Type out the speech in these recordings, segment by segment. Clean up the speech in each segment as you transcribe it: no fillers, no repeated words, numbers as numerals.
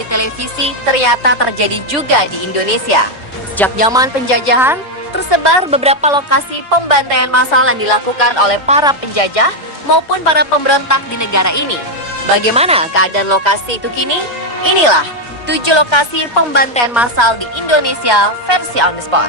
di televisi ternyata terjadi juga di Indonesia. Sejak zaman penjajahan, tersebar beberapa lokasi pembantaian massal yang dilakukan oleh para penjajah maupun para pemberontak di negara ini. Bagaimana keadaan lokasi itu kini? Inilah 7 lokasi pembantaian massal di Indonesia versi on the spot.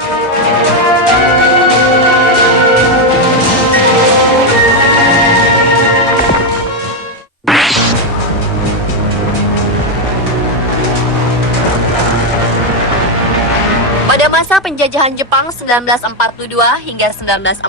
Pada masa penjajahan Jepang 1942 hingga 1945,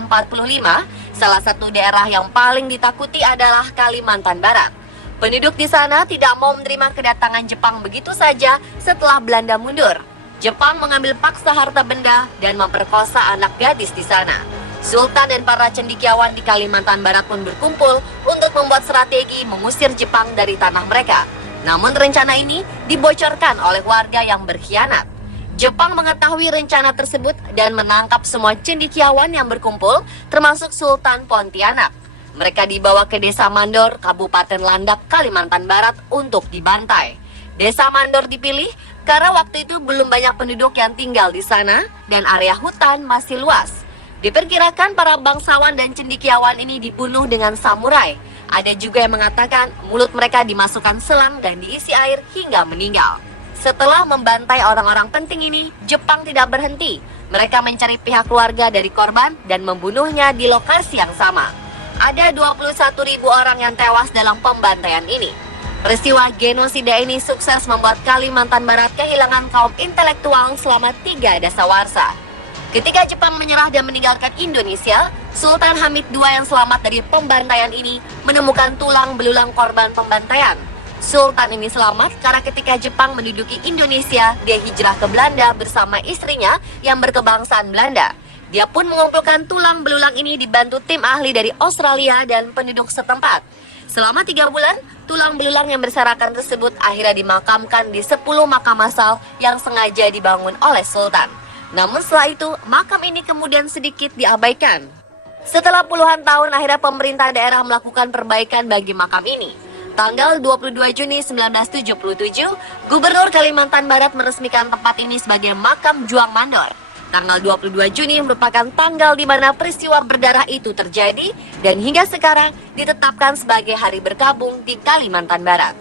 salah satu daerah yang paling ditakuti adalah Kalimantan Barat. Penduduk di sana tidak mau menerima kedatangan Jepang begitu saja setelah Belanda mundur. Jepang mengambil paksa harta benda dan memperkosa anak gadis di sana. Sultan dan para cendekiawan di Kalimantan Barat pun berkumpul untuk membuat strategi mengusir Jepang dari tanah mereka. Namun rencana ini dibocorkan oleh warga yang berkhianat. Jepang mengetahui rencana tersebut dan menangkap semua cendekiawan yang berkumpul, termasuk Sultan Pontianak. Mereka dibawa ke Desa Mandor, Kabupaten Landak, Kalimantan Barat untuk dibantai. Desa Mandor dipilih karena waktu itu belum banyak penduduk yang tinggal di sana dan area hutan masih luas. Diperkirakan para bangsawan dan cendekiawan ini dibunuh dengan samurai. Ada juga yang mengatakan mulut mereka dimasukkan selang dan diisi air hingga meninggal. Setelah membantai orang-orang penting ini, Jepang tidak berhenti. Mereka mencari pihak keluarga dari korban dan membunuhnya di lokasi yang sama. Ada 21.000 orang yang tewas dalam pembantaian ini. Peristiwa genosida ini sukses membuat Kalimantan Barat kehilangan kaum intelektual selama 3 dasawarsa. Ketika Jepang menyerah dan meninggalkan Indonesia, Sultan Hamid II yang selamat dari pembantaian ini menemukan tulang belulang korban pembantaian. Sultan ini selamat karena ketika Jepang menduduki Indonesia, dia hijrah ke Belanda bersama istrinya yang berkebangsaan Belanda. Dia pun mengumpulkan tulang belulang ini dibantu tim ahli dari Australia dan penduduk setempat. Selama 3 bulan, tulang belulang yang berserakan tersebut akhirnya dimakamkan di 10 makam massal yang sengaja dibangun oleh Sultan. Namun setelah itu, makam ini kemudian sedikit diabaikan. Setelah puluhan tahun, akhirnya pemerintah daerah melakukan perbaikan bagi makam ini. Tanggal 22 Juni 1977, Gubernur Kalimantan Barat meresmikan tempat ini sebagai makam Juang Mandor. Tanggal 22 Juni merupakan tanggal di mana peristiwa berdarah itu terjadi dan hingga sekarang ditetapkan sebagai hari berkabung di Kalimantan Barat.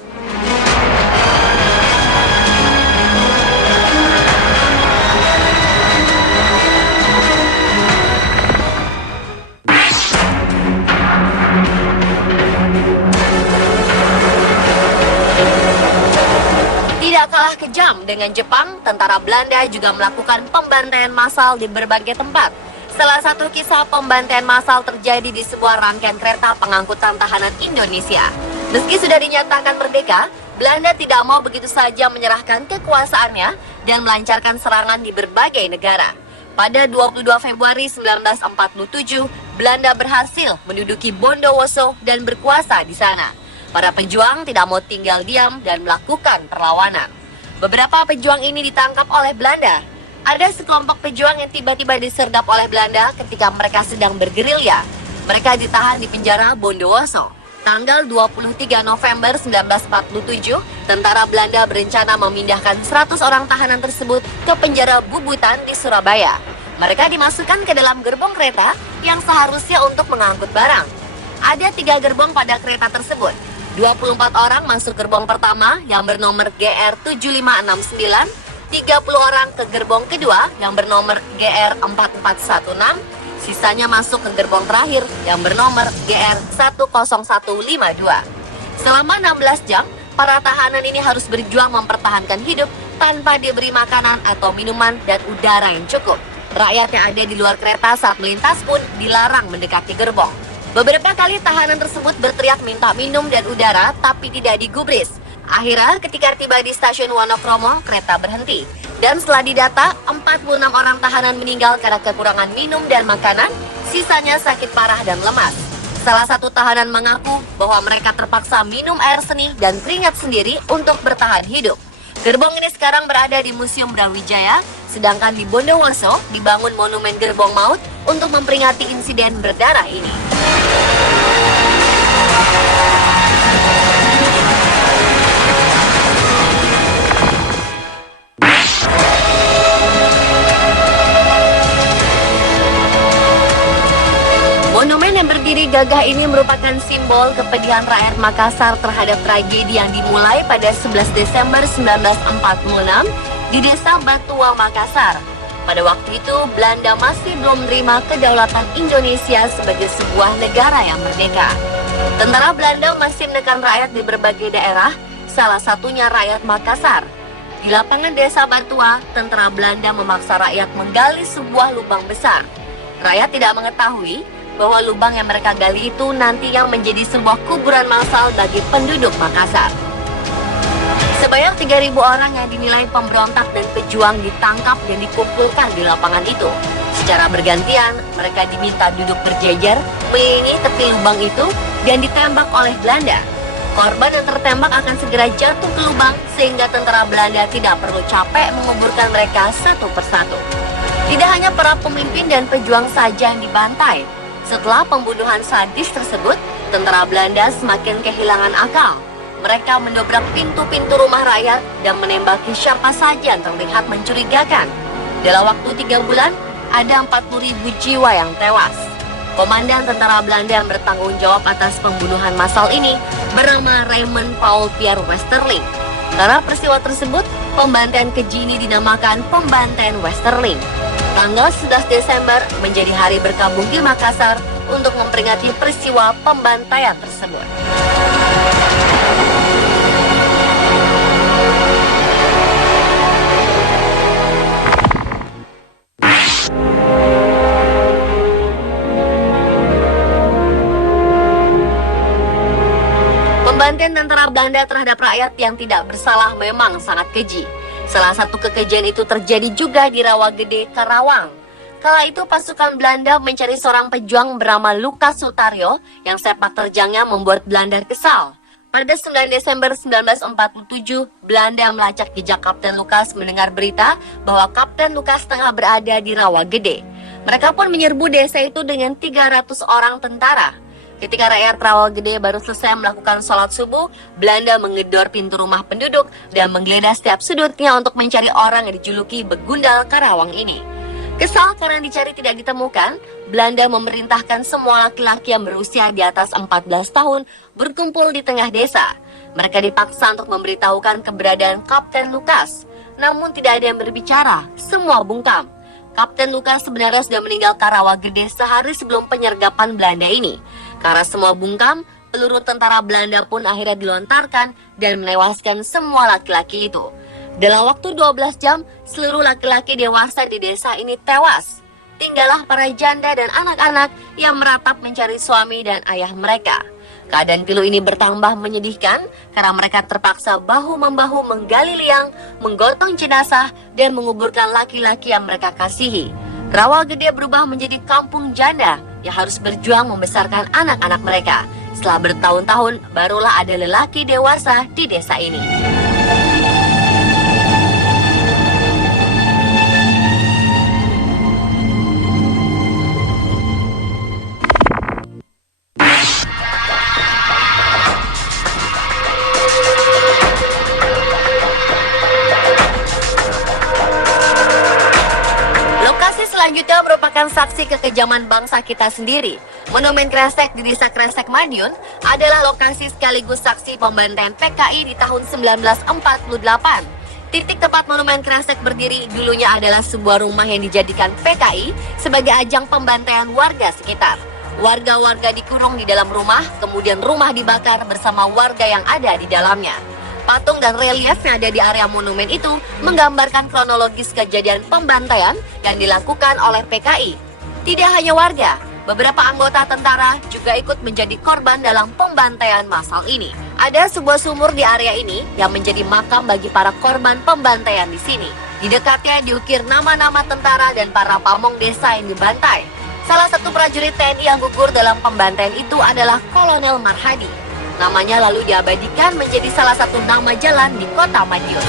Tidak kalah kejam dengan Jepang, tentara Belanda juga melakukan pembantaian massal di berbagai tempat. Salah satu kisah pembantaian massal terjadi di sebuah rangkaian kereta pengangkutan tahanan Indonesia. Meski sudah dinyatakan merdeka, Belanda tidak mau begitu saja menyerahkan kekuasaannya dan melancarkan serangan di berbagai negara. Pada 22 Februari 1947, Belanda berhasil menduduki Bondowoso dan berkuasa di sana. Para pejuang tidak mau tinggal diam dan melakukan perlawanan. Beberapa pejuang ini ditangkap oleh Belanda. Ada sekelompok pejuang yang tiba-tiba disergap oleh Belanda ketika mereka sedang bergerilya. Mereka ditahan di penjara Bondowoso. Tanggal 23 November 1947, tentara Belanda berencana memindahkan 100 orang tahanan tersebut ke penjara Bubutan di Surabaya. Mereka dimasukkan ke dalam gerbong kereta yang seharusnya untuk mengangkut barang. Ada 3 gerbong pada kereta tersebut. 24 orang masuk gerbong pertama yang bernomor GR7569, 30 orang ke gerbong kedua yang bernomor GR4416, sisanya masuk ke gerbong terakhir yang bernomor GR10152. Selama 16 jam, para tahanan ini harus berjuang mempertahankan hidup tanpa diberi makanan atau minuman dan udara yang cukup. Rakyat yang ada di luar kereta saat melintas pun dilarang mendekati gerbong. Beberapa kali tahanan tersebut berteriak minta minum dan udara, tapi tidak digubris. Akhirnya, ketika tiba di stasiun Wonokromo, kereta berhenti. Dan setelah didata, 46 orang tahanan meninggal karena kekurangan minum dan makanan, sisanya sakit parah dan lemas. Salah satu tahanan mengaku bahwa mereka terpaksa minum air seni dan keringat sendiri untuk bertahan hidup. Gerbong ini sekarang berada di Museum Brawijaya, sedangkan di Bondowoso dibangun monumen gerbong maut untuk memperingati insiden berdarah ini. yang berdiri gagah ini merupakan simbol kepedihan rakyat Makassar terhadap tragedi yang dimulai pada 11 Desember 1946 di Desa Batua, Makassar. Pada waktu itu, Belanda masih belum menerima kedaulatan Indonesia sebagai sebuah negara yang merdeka. Tentara Belanda masih menekan rakyat di berbagai daerah, salah satunya rakyat Makassar. Di lapangan Desa Batua, tentara Belanda memaksa rakyat menggali sebuah lubang besar. Rakyat tidak mengetahui bahwa lubang yang mereka gali itu nantinya menjadi sebuah kuburan massal bagi penduduk Makassar. Sebanyak 3.000 orang yang dinilai pemberontak dan pejuang ditangkap dan dikumpulkan di lapangan itu. Secara bergantian, mereka diminta duduk berjejer mengelilingi tepi lubang itu dan ditembak oleh Belanda. Korban yang tertembak akan segera jatuh ke lubang sehingga tentara Belanda tidak perlu capek menguburkan mereka satu persatu. Tidak hanya para pemimpin dan pejuang saja yang dibantai. Setelah pembunuhan sadis tersebut, tentara Belanda semakin kehilangan akal. Mereka mendobrak pintu-pintu rumah rakyat dan menembaki siapa saja yang terlihat mencurigakan. Dalam waktu 3 bulan, ada 40.000 jiwa yang tewas. Komandan tentara Belanda yang bertanggung jawab atas pembunuhan massal ini bernama Raymond Paul Pierre Westerling. Karena peristiwa tersebut, pembantaian keji ini dinamakan pembantaian Westerling. Tanggal 11 Desember menjadi hari berkabung di Makassar untuk memperingati peristiwa pembantaian tersebut. Pembantaian tentara Belanda terhadap rakyat yang tidak bersalah memang sangat keji. Salah satu kekejian itu terjadi juga di Rawagede, Karawang. Kala itu pasukan Belanda mencari seorang pejuang bernama Lukas Sutaryo yang sepak terjangnya membuat Belanda kesal. Pada 9 Desember 1947, Belanda melacak jejak Kapten Lukas mendengar berita bahwa Kapten Lukas tengah berada di Rawagede. Mereka pun menyerbu desa itu dengan 300 orang tentara. Ketika rakyat Rawagede baru selesai melakukan sholat subuh, Belanda menggedor pintu rumah penduduk dan menggeledah setiap sudutnya untuk mencari orang yang dijuluki Begundal Karawang ini. Kesal karena dicari tidak ditemukan, Belanda memerintahkan semua laki-laki yang berusia di atas 14 tahun berkumpul di tengah desa. Mereka dipaksa untuk memberitahukan keberadaan Kapten Lukas. Namun tidak ada yang berbicara, semua bungkam. Kapten Lukas sebenarnya sudah meninggal Rawagede sehari sebelum penyergapan Belanda ini. Karena semua bungkam, peluru tentara Belanda pun akhirnya dilontarkan dan menewaskan semua laki-laki itu. Dalam waktu 12 jam, seluruh laki-laki dewasa di desa ini tewas. Tinggallah para janda dan anak-anak yang meratap mencari suami dan ayah mereka. Keadaan pilu ini bertambah menyedihkan karena mereka terpaksa bahu-membahu menggali liang, menggotong jenazah, dan menguburkan laki-laki yang mereka kasihi. Rawagede berubah menjadi kampung janda yang harus berjuang membesarkan anak-anak mereka. Setelah bertahun-tahun, barulah ada lelaki dewasa di desa ini. Selanjutnya merupakan saksi kekejaman bangsa kita sendiri. Monumen Kresek di Desa Kresek, Madiun adalah lokasi sekaligus saksi pembantaian PKI di tahun 1948. Titik tempat Monumen Kresek berdiri dulunya adalah sebuah rumah yang dijadikan PKI sebagai ajang pembantaian warga sekitar. Warga-warga dikurung di dalam rumah, kemudian rumah dibakar bersama warga yang ada di dalamnya. Patung dan relief yang ada di area monumen itu menggambarkan kronologis kejadian pembantaian yang dilakukan oleh PKI. Tidak hanya warga, beberapa anggota tentara juga ikut menjadi korban dalam pembantaian massal ini. Ada sebuah sumur di area ini yang menjadi makam bagi para korban pembantaian di sini. Di dekatnya diukir nama-nama tentara dan para pamong desa yang dibantai. Salah satu prajurit TNI yang gugur dalam pembantaian itu adalah Kolonel Marhadi. Namanya lalu diabadikan menjadi salah satu nama jalan di kota Madiun.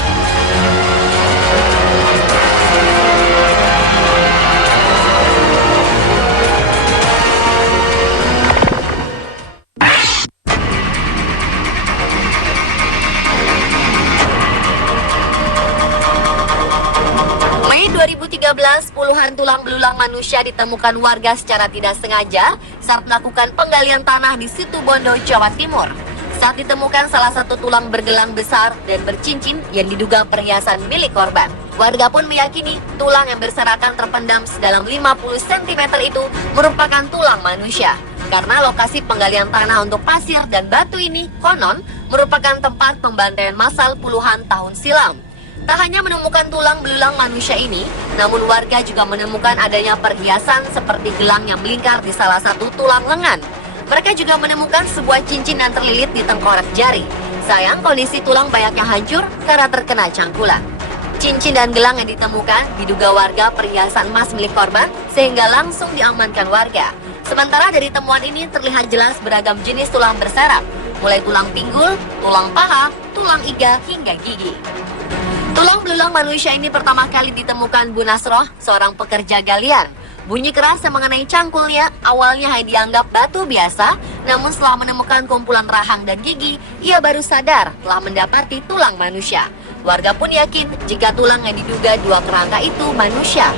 Mei 2013, puluhan tulang belulang manusia ditemukan warga secara tidak sengaja saat melakukan penggalian tanah di Situbondo, Jawa Timur. Saat ditemukan salah satu tulang bergelang besar dan bercincin yang diduga perhiasan milik korban. Warga pun meyakini tulang yang berserakan terpendam sedalam 50 cm itu merupakan tulang manusia. Karena lokasi penggalian tanah untuk pasir dan batu ini konon merupakan tempat pembantaian massal puluhan tahun silam. Tak hanya menemukan tulang belulang manusia ini, namun warga juga menemukan adanya perhiasan seperti gelang yang melingkar di salah satu tulang lengan. Mereka juga menemukan sebuah cincin yang terlilit di tengkorak jari. Sayang, kondisi tulang banyak yang hancur karena terkena cangkulan. Cincin dan gelang yang ditemukan diduga warga perhiasan emas milik korban sehingga langsung diamankan warga. Sementara dari temuan ini terlihat jelas beragam jenis tulang berserak, mulai tulang pinggul, tulang paha, tulang iga, hingga gigi. Tulang belulang manusia ini pertama kali ditemukan Bu Nasroh, seorang pekerja galian. Bunyi keras yang mengenai cangkulnya awalnya hanya dianggap batu biasa, namun setelah menemukan kumpulan rahang dan gigi, ia baru sadar telah mendapati tulang manusia. Warga pun yakin jika tulang yang diduga dua kerangka itu manusia.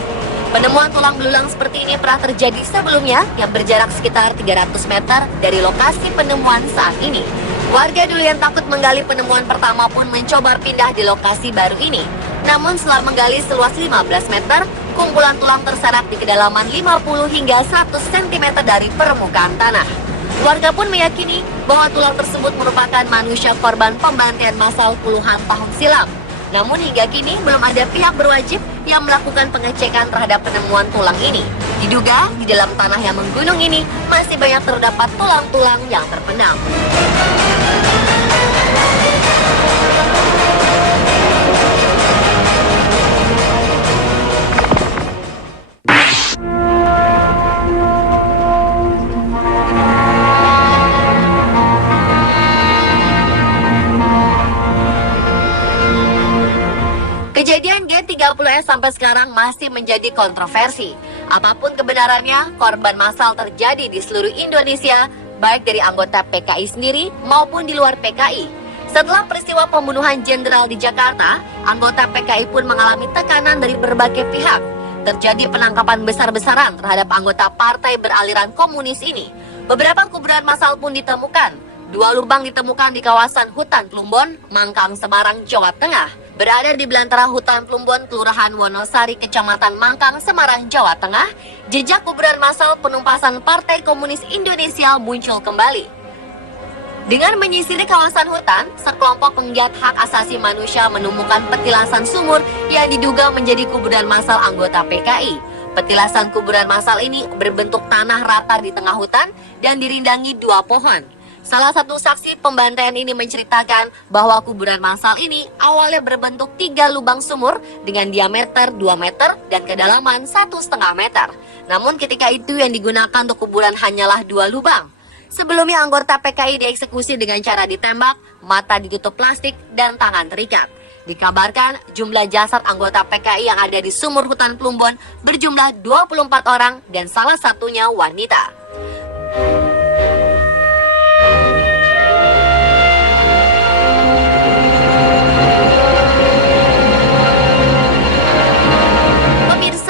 Penemuan tulang belulang seperti ini pernah terjadi sebelumnya yang berjarak sekitar 300 meter dari lokasi penemuan saat ini. Warga dulu yang takut menggali penemuan pertama pun mencoba pindah di lokasi baru ini. Namun setelah menggali seluas 15 meter, kumpulan tulang terserak di kedalaman 50 hingga 100 cm dari permukaan tanah. Warga pun meyakini bahwa tulang tersebut merupakan manusia korban pembantaian massal puluhan tahun silam. Namun hingga kini belum ada pihak berwajib yang melakukan pengecekan terhadap penemuan tulang ini. Diduga di dalam tanah yang menggunung ini masih banyak terdapat tulang-tulang yang terpendam. Kejadian G30S sampai sekarang masih menjadi kontroversi. Apapun kebenarannya, korban massal terjadi di seluruh Indonesia, baik dari anggota PKI sendiri maupun di luar PKI. Setelah peristiwa pembunuhan jenderal di Jakarta, anggota PKI pun mengalami tekanan dari berbagai pihak. Terjadi penangkapan besar-besaran terhadap anggota partai beraliran komunis ini. Beberapa kuburan massal pun ditemukan. 2 lubang ditemukan di kawasan Hutan Plumbon, Mangkang, Semarang, Jawa Tengah. Berada di belantara Hutan Plumbon, Kelurahan Wonosari, Kecamatan Mangkang, Semarang, Jawa Tengah, jejak kuburan massal penumpasan Partai Komunis Indonesia muncul kembali. Dengan menyisiri kawasan hutan, sekelompok penggiat hak asasi manusia menemukan petilasan sumur yang diduga menjadi kuburan massal anggota PKI. Petilasan kuburan massal ini berbentuk tanah rata di tengah hutan dan dirindangi 2 pohon. Salah satu saksi pembantaian ini menceritakan bahwa kuburan massal ini awalnya berbentuk 3 lubang sumur dengan diameter 2 meter dan kedalaman 1,5 meter. Namun ketika itu yang digunakan untuk kuburan hanyalah 2 lubang. Sebelumnya anggota PKI dieksekusi dengan cara ditembak, mata ditutup plastik, dan tangan terikat. Dikabarkan jumlah jasad anggota PKI yang ada di sumur Hutan Plumbon berjumlah 24 orang dan salah satunya wanita.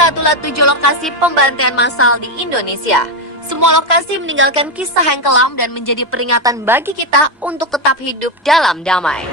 Itulah 7 lokasi pembantaian massal di Indonesia. Semua lokasi meninggalkan kisah yang kelam dan menjadi peringatan bagi kita untuk tetap hidup dalam damai.